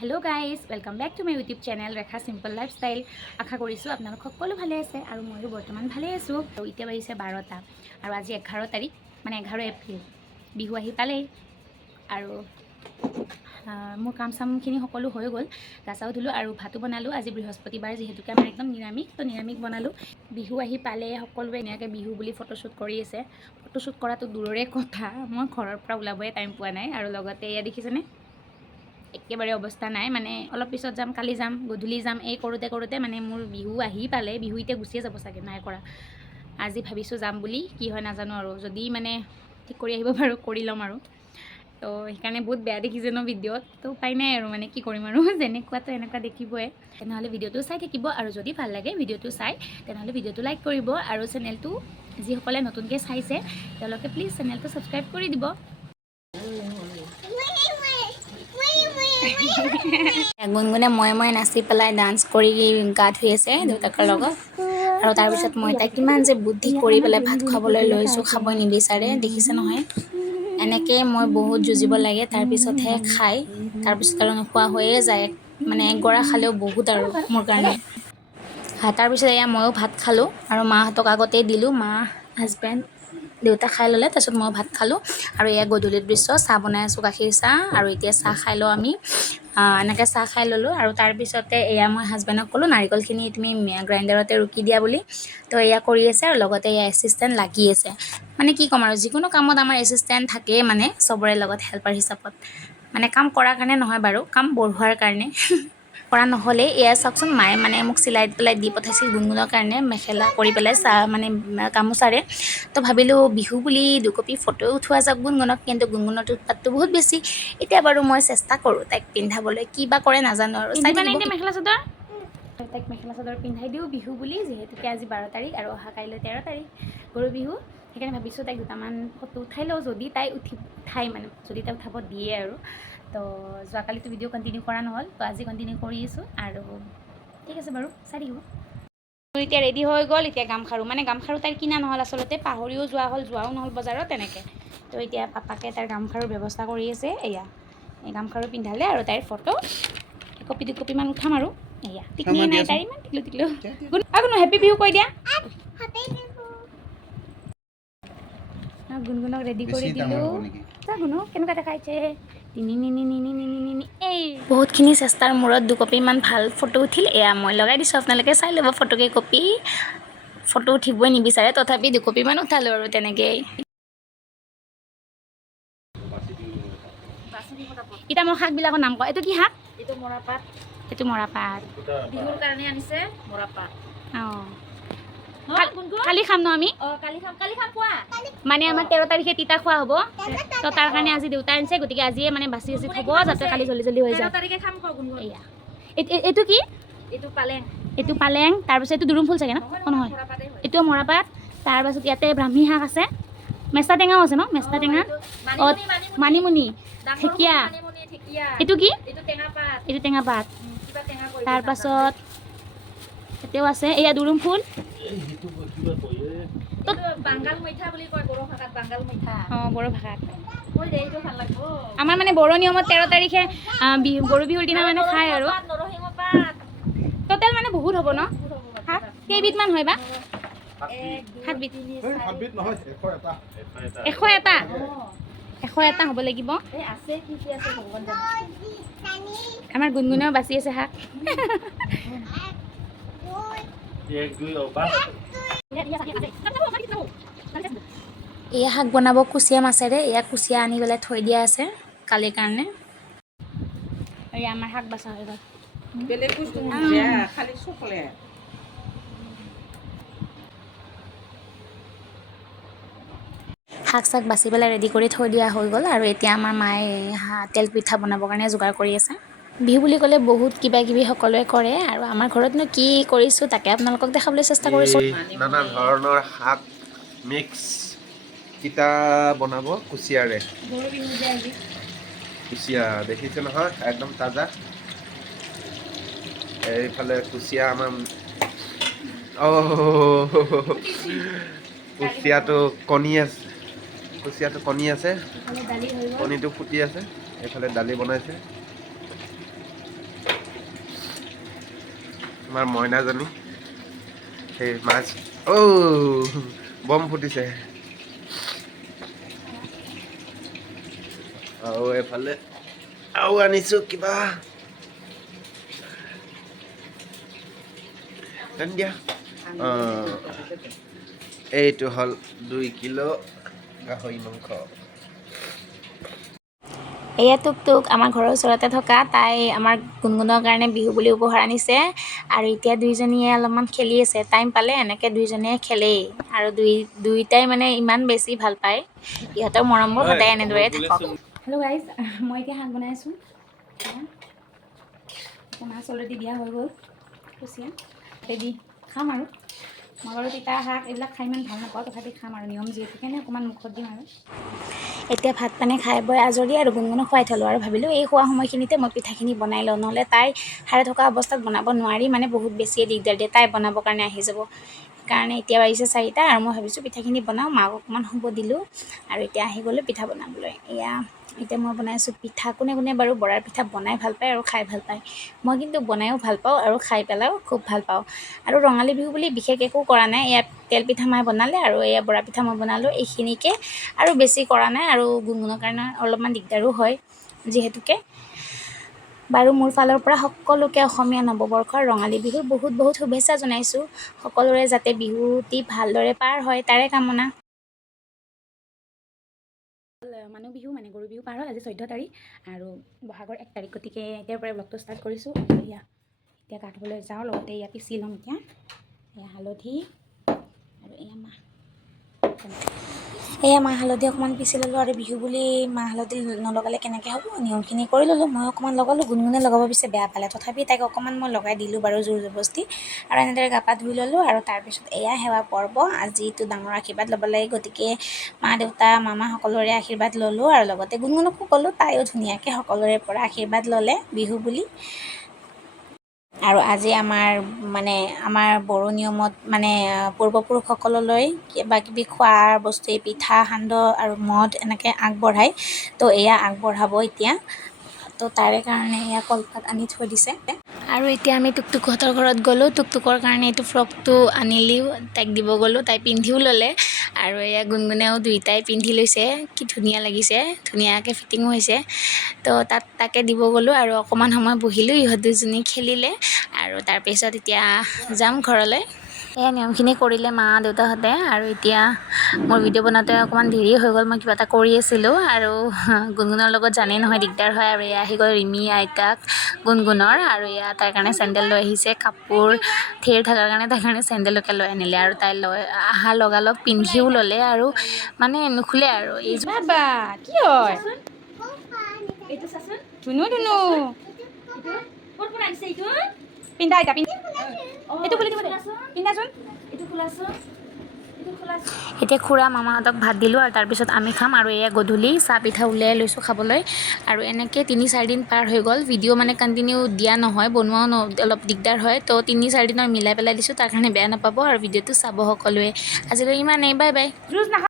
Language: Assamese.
Hello' guys, welcome back to my YouTube channel Rekha simple lifestyle. আশা কৰিছোঁ আপোনালোক সকলো ভালে আছে আৰু ময়ো বৰ্তমান ভালে আছোঁ। আৰু এতিয়া বাজিছে 12টা আৰু আজি 11 তাৰিখ, মানে 11 এপ্ৰিল। বিহু আহি পালেই আৰু মোৰ কাম চামখিনি সকলো হৈ গ'ল। গা চাও ধুলোঁ আৰু ভাতো বনালোঁ। আজি বৃহস্পতিবাৰ যিহেতুকে আমাৰ একদম নিৰামিষ, তো নিৰামিষ বনালোঁ। বিহু আহি পালে সকলোৱে ধুনীয়াকৈ বিহু বুলি ফটোশ্বুট কৰি আছে। ফটোশ্বুট কৰাটো দূৰৰে কথা, মই ঘৰৰ পৰা ওলাবই টাইম পোৱা নাই। আৰু লগতে এয়া দেখিছেনে, একেবাৰে অৱস্থা নাই, মানে অলপ পিছত যাম, কালি যাম, গধূলি যাম, এই কৰোঁতে মানে মোৰ বিহু আহি পালে। বিহু এতিয়া গুচিয়ে যাব চাগে, নাই কৰা। আজি ভাবিছোঁ যাম বুলি, কি হয় নাজানো আৰু, যদি মানে ঠিক কৰি আহিব পাৰোঁ কৰি ল'ম আৰু। তো সেইকাৰণে বহুত বেয়া দেখিছে ন ভিডিঅ'ত, তো উপায় নাই আৰু, মানে কি কৰিম আৰু, যেনেকুৱাতো এনেকুৱা দেখিবই। তেনেহ'লে ভিডিঅ'টো চাই থাকিব আৰু যদি ভাল লাগে ভিডিঅ'টো চাই, তেনেহ'লে ভিডিঅ'টো লাইক কৰিব আৰু চেনেলটো যিসকলে নতুনকৈ চাইছে তেওঁলোকে প্লিজ চেনেলটো ছাবস্ক্ৰাইব কৰি দিব। গুণগুণে মই নাচি পেলাই ডান্স কৰি গা ধুই আছে দেউতাকৰ লগত। আৰু তাৰপিছত মই তাইক কিমান যে বুদ্ধি কৰি পেলাই ভাত খুৱাবলৈ লৈছোঁ, খাব নিবিচাৰে, দেখিছে নহয়। এনেকৈ মই বহুত যুঁজিব লাগে, তাৰপিছতহে খায়। তাৰপিছত আৰু নোখোৱা হৈয়ে যায়, মানে একগৰা খালেও বহুত আৰু মোৰ কাৰণে। তাৰপিছত এয়া ময়ো ভাত খালোঁ আৰু মাহঁতক আগতেই দিলোঁ। মা, হাজবেণ্ড, দেউতা খাই ল'লে, তাৰপিছত মই ভাত খালোঁ। আৰু এয়া গধূলিৰ দৃশ্য, চাহ বনাই আছোঁ, গাখীৰ চাহ। আৰু এতিয়া চাহ খাই লওঁ আমি, এনেকৈ চাহ খাই ল'লোঁ। আৰু তাৰপিছতে এয়া মই হাজবেণ্ডক ক'লোঁ নাৰিকলখিনি তুমি গ্ৰাইণ্ডাৰতে ৰুকি দিয়া বুলি। তো এয়া কৰি আছে আৰু লগতে এয়া এছিষ্টেণ্ট লাগি আছে। মানে কি ক'ম আৰু, যিকোনো কামত আমাৰ এছিষ্টেণ্ট থাকেই, মানে চবৰে লগত হেল্পাৰ হিচাপত। মানে কাম কৰাৰ কাৰণে নহয় বাৰু, কাম বঢ়োৱাৰ কাৰণে। কৰা নহ'লে এয়া চাওকচোন, মায়ে মানে মোক চিলাই পেলাই দি পঠাইছিল গুণগুণৰ কাৰণে মেখেলা কৰি পেলাই মানে গামোচাৰে। তো ভাবিলোঁ বিহু বুলি দুকপি ফটোও উঠোৱা যাওক গুণগুণক, কিন্তু গুণগুণৰ উৎপাতটো বহুত বেছি। এতিয়া বাৰু মই চেষ্টা কৰোঁ তাইক পিন্ধাবলৈ, কি বা কৰে নাজানো আৰু। চাই থাকিব মেখেলা চাদৰ, তাইক মেখেলা চাদৰ পিন্ধাই দিওঁ বিহু বুলি, যিহেতুকে আজি 12 তাৰিখ আৰু অহা কাইলৈ 13 তাৰিখ গৰু বিহু। সেইকাৰণে ভাবিছোঁ তাইক দুটামান ফটো উঠাই লওঁ, যদি তাই উঠাই মানে, যদি তাই উঠাব দিয়ে আৰু। তো যোৱাকালিতো ভিডিঅ' কণ্টিনিউ কৰা নহ'ল, তো আজি কণ্টিনিউ কৰি আছোঁ আৰু। ঠিক আছে বাৰু, চাই থাকিব। এতিয়া ৰেডি হৈ গ'ল, এতিয়া গামখাৰু, মানে গামখাৰু তাইৰ কিনা নহ'ল আচলতে, পাহৰিও যোৱাও নহ'ল বজাৰত তেনেকৈ। তো এতিয়া পাপাকে তাইৰ গামখাৰুৰ ব্যৱস্থা কৰি আছে। এয়া এই গামখাৰু পিন্ধালে আৰু তাইৰ ফটো একপি দুকপিমান উঠাম আৰু। এয়া টিকনিয়ে নাই তাইৰ, ইমান টিকলো কোনো হেপী বিহু কৈ দিয়া। গুণগুণক ৰেডি কৰি দিলোঁ। গুণু কেনেকুৱা দেখাইছে, এই বহুতখিনি চেষ্টাৰ মূৰত দুকপিমান ভাল ফটো উঠিল। এয়া মই লগাই দিছোঁ, আপোনালোকে চাই ল'ব। ফটোকেইকপি ফটো উঠিবই নিবিচাৰে, তথাপি দুকপিমান উঠালোঁ আৰু তেনেকেই। এতিয়া মই শাকবিলাকৰ নাম কওঁ। এইটো কি শাক? এইটো মৰাপাট। এইটো মৰাপাট, বিহুৰ কাৰণে আনিছে মৰাপাট। অঁ, কালি খাম ন আমি? কালি খাম খোৱা। মানে আমাৰ 13 তাৰিখে তিতা খোৱা হ'ব, তো তাৰ কাৰণে আজি দেউতাই আনিছে, গতিকে আজিয়ে মানে বাচি থ'ব, যাতে কালি জল্দি হৈ যায়। 13 তাৰিখে খাম গুণগুণ। এয়া এইটো কি? এইটো পালেং। এইটো পালেং, তাৰপিছত এইটো দুৰুম ফুল চাগে ন? অঁ নহয়, এইটো মৰাপাট। তাৰপাছত ইয়াতে ব্ৰাহ্মী শাক আছে, মেষ্টা টেঙাও আছে ন? মেষ্টা টেঙা, অঁ মানিমুনি, ঢেকীয়া। এইটো কি? এইটো টেঙা পাত। তাৰপাছত এতিয়াও আছে, এয়া দুৰুম ফুল। বাংগাল মিঠা বুলি কয় বড়ো ভাষাত, বাংগাল মিঠা। অঁ, বড়ো ভাষাত। এইটো ভাল লাগিব। আমাৰ মানে বড়ো নিয়মত 13 তাৰিখে গৰু বিহুৰ দিনা মানে খায় আৰু। নৰসিংহ পাত। টোটেল মানে বহুত হ'ব ন শাক? কেইবিধমান হয় বা? 7বিধ। 7বিধ নহয়, 101টা। 101টা? 101টা হ'ব লাগিব। আছে কি কি আছে ভগৱান জানে। আমাৰ গুণগুণেও বাচি আছে শাক। এয়া শাক বনাব কুচিয়া মাছেৰে। এয়া কুচিয়া আনি পেলাই থৈ দিয়া আছে কালিৰ কাৰণে। এয়া আমাৰ শাক বাচা হৈ গ'ল। বেলেগ বস্তু খালি চকলে। শাক চাক বাচি পেলাই ৰেডি কৰি থৈ দিয়া হৈ গ'ল। আৰু এতিয়া আমাৰ মায়ে তেল পিঠা বনাবৰ কাৰণে যোগাৰ কৰি আছে। বিহু বুলি ক'লে বহুত কিবা কিবি সকলোৱে কৰে, আৰু আমাৰ ঘৰতনো কি কৰিছোঁ তাকে আপোনালোকক দেখাবলৈ চেষ্টা কৰিছোঁ। নানা ধৰণৰ শাক মিক্স পিঠা বনাব কুচিয়াৰে। গৰু বিহু যে আজি। কুচিয়া দেখিছে নহয়, একদম তাজা। এইফালে কুচিয়া আমাৰ কুচিয়াটো কণী আছে, কুচিয়াটো কণী আছে, এইফালে দালি হৈ গ'ল। কণীটো ফুটি আছে, এইফালে দালি বনাইছে আমাৰ মইনাজনী। সেই মাছ বম ফুটিছে। আৰু এইফালে আৰু আনিছো কিবা দিয়া। এইটো হ'ল 2 কিলো গাহৰি মাংস। এয়া টুক আমাৰ ঘৰৰ ওচৰতে থকা, তাই আমাৰ গুণগুণৰ কাৰণে বিহু বুলি উপহাৰ আনিছে। আৰু এতিয়া দুইজনীয়ে অলপমান খেলি আছে, টাইম পালে এনেকৈ দুইজনীয়ে খেলেই। আৰু দুইটাই মানে ইমান বেছি ভাল পায়। ইহঁতৰ মৰমবোৰ সদায় এনেদৰে থাকক। হেল্ল' গাইজ, মই এতিয়া শাক বনাই আছোঁ। মাছ অলৰেডি দিয়া হৈ গ'ল, কুচিয়া ৰেডি। খাম আৰু মই বাৰু তিতা শাক এইবিলাক খাই ইমান ভাল নাপাওঁ, তথাপি খাম আৰু নিয়ম যিহেতু কেনে অকণমান মুখত দিম আৰু। এতিয়া ভাত পানী খাই বৈ আজৰি আৰু গুণগুণক খুৱাই থ'লোঁ আৰু ভাবিলোঁ এই খোৱা সময়খিনিতে মই পিঠাখিনি বনাই লওঁ, নহ'লে তাই সাৰে থকা অৱস্থাত বনাব নোৱাৰি, মানে বহুত বেছিয়ে দিগদাৰ দিয়ে, তাই বনাবৰ কাৰণে আহি যাব। সেইকাৰণে এতিয়া বাজিছে 4টা আৰু মই ভাবিছোঁ পিঠাখিনি বনাওঁ, মাক অকণমান শুব দিলোঁ আৰু এতিয়া আহি গ'লোঁ পিঠা বনাবলৈ। এতিয়া মই বনাইছোঁ পিঠা। কোনে কোনে বাৰু বৰাৰ পিঠা বনাই ভাল পায় আৰু খাই ভাল পায়। মই কিন্তু বনায়ো ভাল পাওঁ আৰু খাই পেলাইও খুব ভাল পাওঁ। আৰু ৰঙালী বিহু বুলি বিশেষ একো কৰা নাই, এয়া তেল পিঠা মায়ে বনালে আৰু এয়া বৰা পিঠা মই বনালোঁ, এইখিনিকে আৰু বেছি কৰা নাই। আৰু গুণগুণৰ কাৰণে অলপমান দিগদাৰো হয় যিহেতুকে। বাৰু মোৰ ফালৰ পৰা সকলোকে অসমীয়া নৱবৰ্ষৰ ৰঙালী বিহুৰ বহুত বহুত শুভেচ্ছা জনাইছোঁ। সকলোৰে যাতে বিহুটি ভালদৰে পাৰ হয় তাৰে কামনা। মানুহ বিহু মানে গৰু বিহু পাৰ হয়, আজি 14 তাৰিখ আৰু বহাগৰ 1 তাৰিখ, গতিকে এতিয়াৰ পৰাই ব্লগটো ষ্টাৰ্ট কৰিছোঁ। এতিয়া গা ধুবলৈ যাওঁ, লগতে এয়া পিচি ল'ম। এতিয়া এয়া হালধি আৰু এয়া মাহ, মাহ হালধি অকণমান পিচি ল'লোঁ। আৰু বিহু বুলি মাহ হালধি নলগালে কেনেকৈ হ'ব, নিয়মখিনি কৰি ল'লোঁ। মই অকণমান লগালোঁ, গুণগুণে লগাব পিছে বেয়া পালে, তথাপি তাইক অকণমান মই লগাই দিলোঁ বাৰু জোৰ জবৰদস্তি। আৰু এনেদৰে গা পা ধুই ল'লোঁ। আৰু তাৰপিছত এয়া সেৱা পৰ্ব, আজিতো ডাঙৰ আশীৰ্বাদ ল'ব লাগে, গতিকে মা দেউতা মামা সকলোৰে আশীৰ্বাদ ল'লোঁ। আৰু লগতে গুণগুণকো ক'লোঁ, তাইও ধুনীয়াকৈ সকলোৰে পৰা আশীৰ্বাদ ল'লে বিহু বুলি। আৰু আজি আমাৰ বড়ো নিয়মত মানে পূৰ্বপুৰুষসকললৈ কিবা কিবি খোৱাৰ বস্তু, এই পিঠা সান্দহ আৰু মদ এনেকৈ আগবঢ়ায়। তো এয়া আগবঢ়াব এতিয়া, তো তাৰে কাৰণে এয়া কলপাত আনি থৈ দিছে। আৰু এতিয়া আমি টুকটুকহঁতৰ ঘৰত গ'লোঁ, টুকটুকৰ কাৰণে এইটো ফ্ৰকটো আনিলিও, তাইক দিব গ'লোঁ, তাই পিন্ধিও ল'লে। আৰু এয়া গুণগুণেও দুইটাই পিন্ধি লৈছে, কি ধুনীয়া লাগিছে, ধুনীয়াকৈ ফিটিঙো হৈছে। তো তাকে দিব গ'লোঁ আৰু অকণমান সময় বহিলোঁ, ইহঁত দুজনী খেলিলে। আৰু তাৰপিছত এতিয়া যাম ঘৰলৈ। এই নিয়মখিনি কৰিলে মা দেউতাহঁতে। আৰু এতিয়া মোৰ ভিডিঅ' বনাওঁতে অকণমান দেৰি হৈ গ'ল, মই কিবা এটা কৰি আছিলোঁ। আৰু গুণগুণৰ লগত জানেই নহয় দিগদাৰ হয়। আৰু এয়া আহি গ'ল ৰিমি আইতাক গুণগুণৰ, আৰু এয়া তাইৰ কাৰণে চেণ্ডেল লৈ আহিছে, কাপোৰ ঢেৰ থকাৰ কাৰণে তাইৰ কাৰণে চেণ্ডেলকে লৈ আনিলে। আৰু তাই অহাৰ লগালগ পিন্ধিও ল'লে, আৰু মানে নুখুলে আৰু এই বাবা কি হয় এইটো চাচোন, ধুনু ধুনু ক'ৰ পৰা আনিছে এইটো? পিন্ধা এতিয়া পিন্ধা, অ', এইটো খুলি দিব দে, পিন্ধাচোন। এইটো খোলাচোন, এইটো খোলাচোন। এতিয়া খুৰা মামাহঁতক ভাত দিলোঁ, আৰু তাৰপিছত আমি খাম। আৰু এয়া গধূলি চাহ পিঠা উলিয়াই লৈছোঁ খাবলৈ। আৰু এনেকৈ 3-4 দিন পাৰ হৈ গ'ল, ভিডিঅ' মানে কণ্টিনিউ দিয়া নহয়, বনোৱাও অলপ দিগদাৰ হয়। তো 3-4 দিনৰ মিলাই পেলাই দিছোঁ, তাৰ কাৰণে বেয়া নাপাব। আৰু ভিডিঅ'টো চাব সকলোৱে। আজিলৈ ইমানেই, বাই বাই। জুচ নাখা